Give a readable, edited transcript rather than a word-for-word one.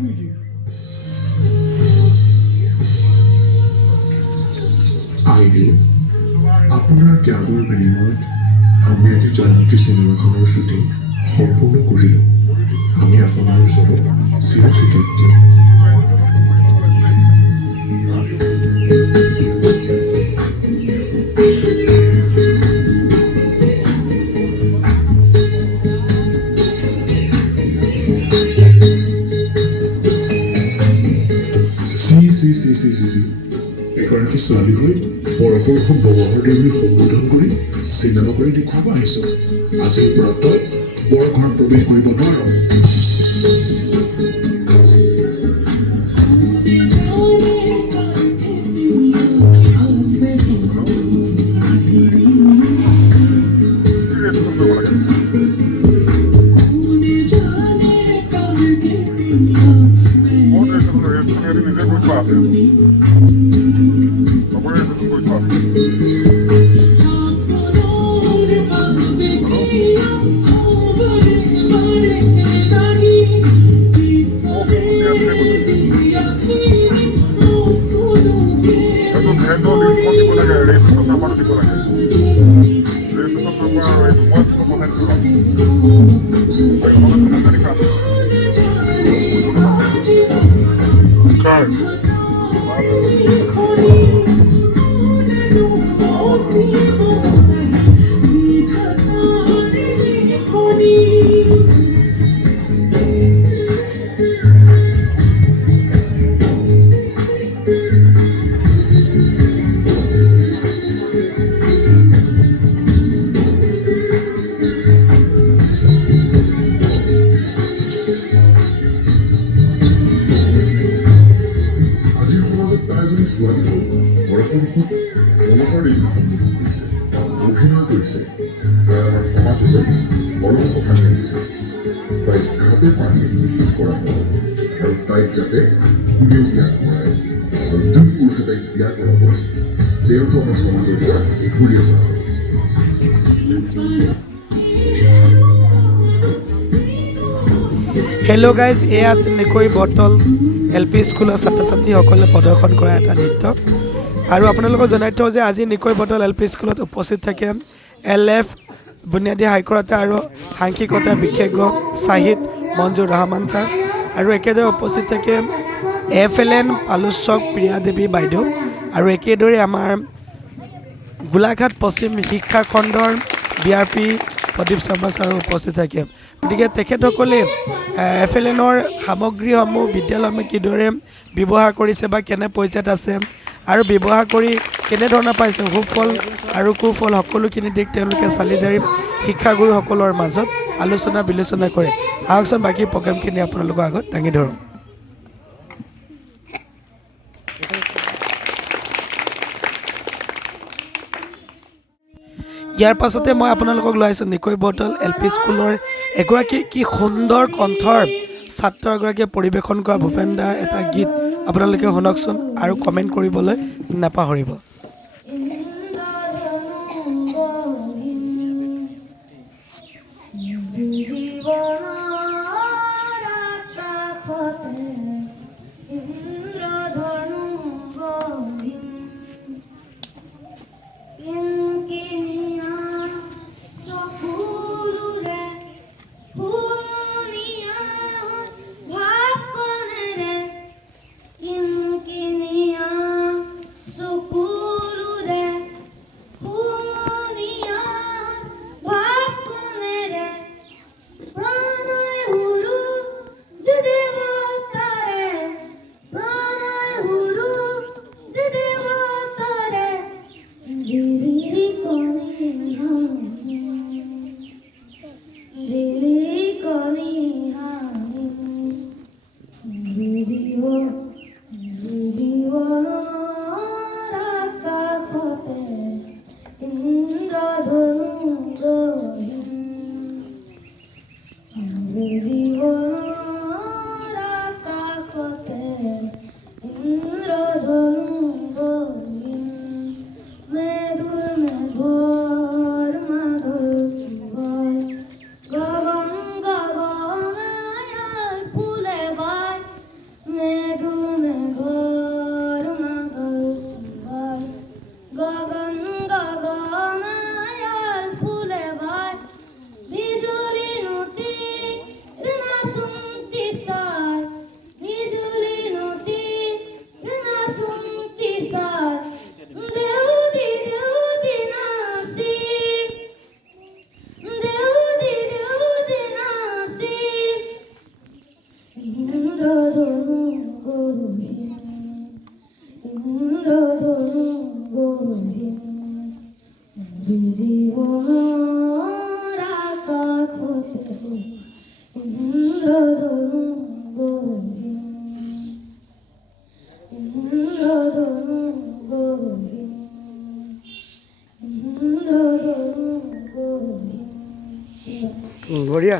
ID আপোনাৰ ত্যাগৰ বিনিময়ত আমি আজি জয়মতী চিনেমাখনৰ শ্বুটিং সম্পূৰ্ণ কৰিলোঁ। আমি আপোনাৰ ওচৰত চিৰকৃতজ্ঞ। এগৰাকী ছোৱালী হৈ পৰপুৰুষক ব্যৱহাৰ দেৱী সম্বোধন কৰি চিনেমা কৰি দেখুৱাব আহিছ। আজিৰ পৰা তই বৰ ঘৰত প্ৰৱেশ কৰিব নোৱাৰ। অভিনয় কৰিছে, তাই আমাৰ সমাজলৈ অলপ সহায় আহিছে। তাইক ঘাটে পানী কৰা আৰু তাইক যাতে কোনেও বিয়া নকৰায় আৰু যোন পুৰুষে তাইক বিয়া কৰাব তেওঁকো আমাৰ সমাজৰ পৰা ঘূৰিয়ে পেলাব। হেল্ল' গাইজ, এয়া আছিল নিকৰি বটল LP স্কুলৰ ছাত্ৰ ছাত্ৰীসকলে প্ৰদৰ্শন কৰা এটা নৃত্য। আৰু আপোনালোকক জনাই থওঁ যে আজি নিকৰি বটল LP স্কুলত উপস্থিত থাকে LF বুনিয়াদী সাক্ষৰতা আৰু সাংখ্যিকতাৰ বিশেষজ্ঞ শ্বাহিদ মঞ্জুৰ ৰহমান ছাৰ, আৰু একেদৰে উপস্থিত থাকে FLN আলোচক প্ৰিয়া দেৱী বাইদেউ, আৰু একেদৰে আমাৰ গোলাঘাট পশ্চিম শিক্ষা খণ্ডৰ BRP প্ৰদীপ শৰ্মা ছাৰো উপস্থিত থাকে। গতিকে তেখেতসকলে FLNৰ সামগ্ৰীসমূহ বিদ্যালয়সমূহ কিদৰে ব্যৱহাৰ কৰিছে বা কেনে পৰ্যায়ত আছে আৰু ব্যৱহাৰ কৰি কেনেধৰণৰ পাইছে সুফল আৰু কুফল সকলোখিনি দিশ তেওঁলোকে চালি জাৰি শিক্ষাগুৰুসকলৰ মাজত আলোচনা বিলোচনা কৰে। আহকচোন বাকী প্ৰগ্ৰেমখিনি আপোনালোকৰ আগত দাঙি ধৰোঁ। ইয়াৰ পাছতে মই আপোনালোকক লৈ আহিছোঁ নিকৰি বটল LP স্কুলৰ এগৰাকী কি সুন্দৰ কণ্ঠৰ ছাত্ৰ এগৰাকীয়ে পৰিৱেশন কৰা ভূপেন দাৰ এটা গীত আপোনালোকে শুনকচোন আৰু কমেণ্ট কৰিবলৈ নাপাহৰিব। বঢ়িয়া